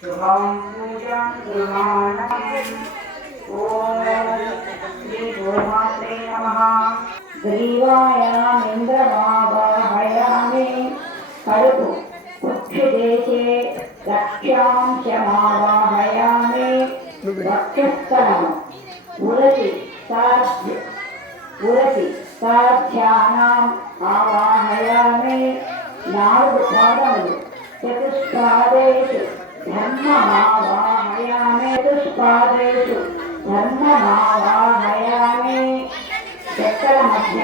शुभं पूजां गृहाणम् ॐ श्री गोमात्रे नमः। ग्रीवायामिन्द्रमावाहयामि करुतु कुक्षिदेशे रक्ष्यांशमावाहयामि वक्षस्थलम् उरसि साध्यानाम् आवाहयामि नारद पादमुలు चतुष्पादेषु धर्ममावाहयामि चतुष्पादेषु धर्ममावाहयामि चक्रमध्य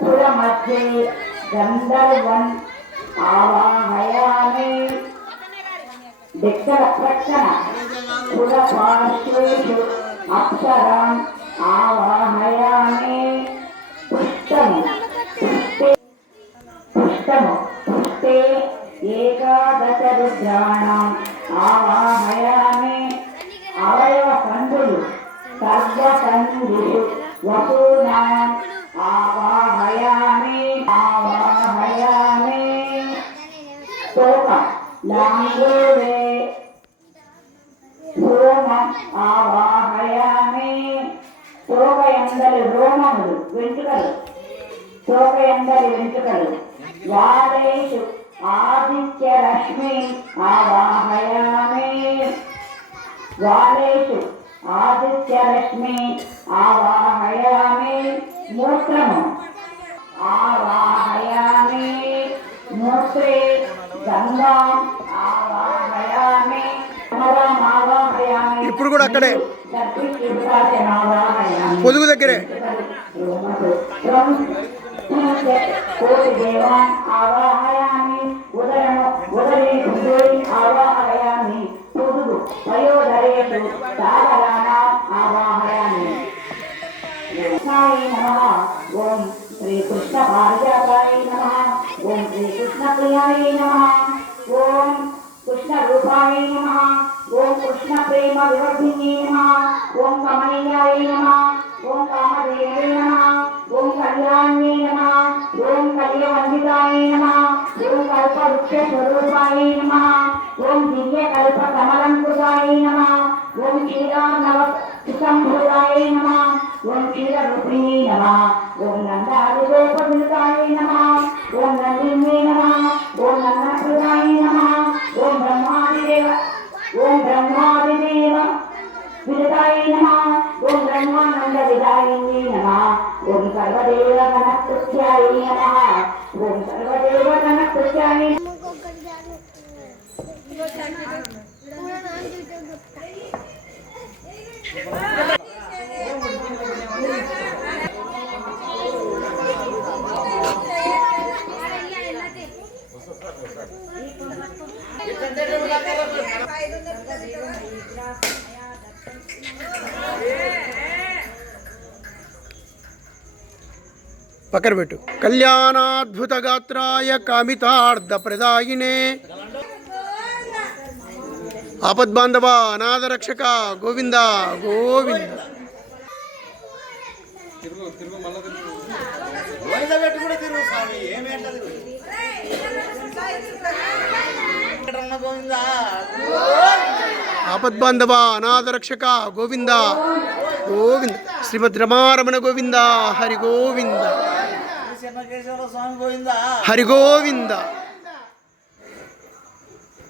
कुलमध्ये गन्धर्वन् आवाहयामि दिक्करप्रक्षण कुलपार्श्वेषु अप्सरान् आवाहयामि पुष्टे एकादश रुद्राणाम् आवाहयामि अवयवसन्धुषु सर्वसन्धिषु वसूनाम् आवाहयामि स्तोकं लाङ्गूले होमम् आवाहयामि स्तोकयन्दलि होममुलु వెంట్రుకలు వారేషు ఆదిత్యరశ్మి ఆవాహయామి మూత్రము ఆవాహయామి మూత్రే గంగాం ఆవాహయామి ఇప్పుడు కూడా అక్కడే పొదుగు దగ్గరే कोटि देवान् आवाहयामि उदरे आवाहयामि पुरुषु वयोधरेषु सागराणाम् आवाहयामि कृष्णाय नमः। ओम श्री कृष्ण पारिजाताय नमः। ओम श्री कृष्ण प्रियाय नमः। ओम कृष्ण रूपाय नमः। ओम कृष्ण प्रेम विवर्धिने नमः। ओम कमनीयाय नमः। ओम कामदेवे नमः। ओम कल्याण्ये नमः। ओम कल्यवन्दिताय नमः। ओम कल्पवृक्षस्वरूपाय नमः। ओम दिव्यकल्पकमलङ्कृताय नमः। ओम क्षीरार्णवसम्भूताय नमः। ओम क्षीररूपिणे नमः। ओम नन्दादिगोपविनुताय नमः। ओम नन्दिन्ये नमः। ओम नन्दप्रियाय नमः। ओम ब्रह्मादिदेव विदिताय नमः। ओम ब्रह्मानंद विदायिने नमः। ओम सर्वदेव गणकृत्याय नमः। ओम सर्वदेव गणकृत्याय పక్కన పెట్టు. కళ్యాణాద్భుత గాత్రాయ కామితార్థ ప్రదాయినే ఆపద్బాంధవ అనాథ రక్షక గోవింద గోవింద. ఆపద్బాంధవ అనాథ రక్షక గోవింద గోవింద. శ్రీమద్ రమారమణ గోవింద హరి గోవింద హరి గోవింద.